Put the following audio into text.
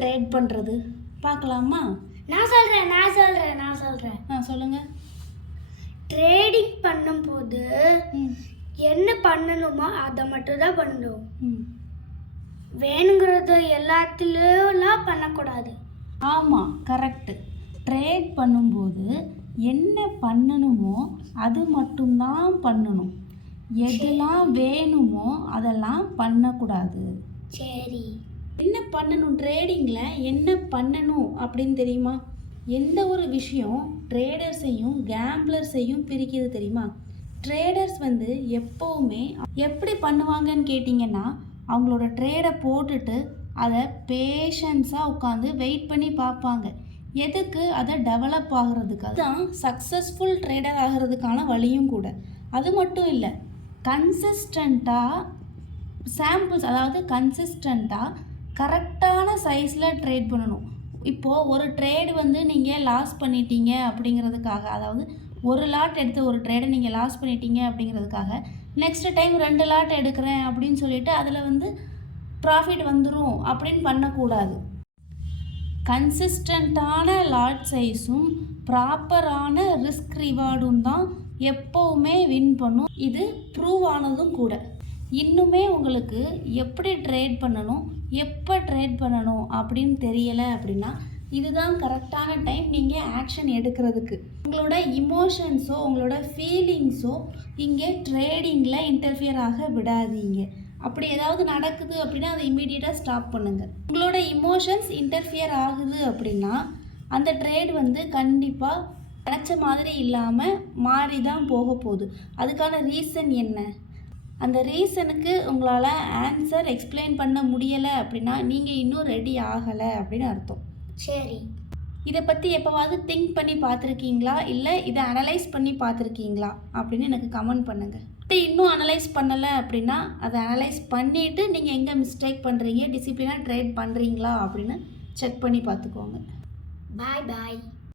Trade பண்ணுறது பார்க்கலாமா? நான் சொல்கிறேன். சொல்லுங்கள். ட்ரேடிங் பண்ணும்போது என்ன பண்ணணுமோ அதை மட்டும் தான் பண்ணணும். வேணுங்கிறது எல்லாத்துலேயும் பண்ணக்கூடாது. ஆமாம், கரெக்டு. ட்ரேட் பண்ணும்போது என்ன பண்ணணுமோ அது மட்டும்தான் பண்ணணும். எதெல்லாம் வேணுமோ அதெல்லாம் பண்ணக்கூடாது. சரி. என்ன பண்ணணும் ட்ரேடிங்கில், என்ன பண்ணணும் அப்படின்னு தெரியுமா? எந்த ஒரு விஷயம் ட்ரேடர்ஸையும் கேம்பிளர்ஸையும் பிரிக்கிறது தெரியுமா? ட்ரேடர்ஸ் எப்போவுமே எப்படி பண்ணுவாங்கன்னு கேட்டிங்கன்னா, அவங்களோட ட்ரேடை போட்டுட்டு அதை பேஷன்ஸாக உட்காந்து வெயிட் பண்ணி பார்ப்பாங்க. எதுக்கு? அதை டெவலப் ஆகிறதுக்கு. அதுதான் சக்ஸஸ்ஃபுல் ட்ரேடர் ஆகிறதுக்கான வழியும் கூட. அது மட்டும் இல்லை, கன்சிஸ்டண்ட்டாக சாம்பிள்ஸ், அதாவது கன்சிஸ்டண்ட்டாக கரெக்டான சைஸில் ட்ரேட் பண்ணணும். இப்போது ஒரு ட்ரேடு நீங்கள் லாஸ் பண்ணிட்டீங்க அப்படிங்கிறதுக்காக, அதாவது ஒரு லாட் எடுத்த ஒரு ட்ரேடை நீங்கள் லாஸ் பண்ணிட்டீங்க அப்படிங்கிறதுக்காக நெக்ஸ்ட் டைம் 2 லாட் எடுக்கிறேன் அப்படின்னு சொல்லிட்டு அதில் ப்ராஃபிட் வந்துடும் அப்படின்னு பண்ணக்கூடாது. கன்சிஸ்டண்ட்டான லாட் சைஸும் ப்ராப்பரான ரிஸ்க் ரிவார்டும் தான் எப்போவுமே வின் பண்ணும். இது ப்ரூவ் ஆனதும் கூட. இன்னுமே உங்களுக்கு எப்படி ட்ரேட் பண்ணணும், எப்போ ட்ரேட் பண்ணணும் அப்படின்னு தெரியலை அப்படின்னா இதுதான் கரெக்டான டைம் நீங்கள் ஆக்ஷன் எடுக்கிறதுக்கு. உங்களோட இமோஷன்ஸோ உங்களோட ஃபீலிங்ஸோ இங்கே ட்ரேடிங்கில் இன்டர்ஃபியர் ஆக விடாதீங்க. அப்படி ஏதாவது நடக்குது அப்படின்னா அதை இம்மீடியட்டாக ஸ்டாப் பண்ணுங்கள். உங்களோட இமோஷன்ஸ் இன்டர்ஃபியர் ஆகுது அப்படின்னா அந்த ட்ரேட் கண்டிப்பாக நினச்ச மாதிரி இல்லாமல் மாறி தான் போக போகுது. அதுக்கான ரீசன் என்ன? அந்த ரீசனுக்கு உங்களால் ஆன்சர் எக்ஸ்பிளைன் பண்ண முடியலை அப்படின்னா நீங்கள் இன்னும் ரெடி ஆகலை அப்படின்னு அர்த்தம். சரி. இதை பற்றி எப்போவாவது திங்க் பண்ணி பார்த்துருக்கீங்களா, இல்லை இதை அனலைஸ் பண்ணி பார்த்துருக்கீங்களா அப்படின்னு எனக்கு கமெண்ட் பண்ணுங்கள். இன்னும் அனலைஸ் பண்ணலை அப்படின்னா அதை அனலைஸ் பண்ணிவிட்டு நீங்கள் எங்கே மிஸ்டேக் பண்ணுறீங்க, டிசிப்ளினாக ட்ரேட் பண்ணுறீங்களா அப்படின்னு செக் பண்ணி பார்த்துக்கோங்க. பாய்.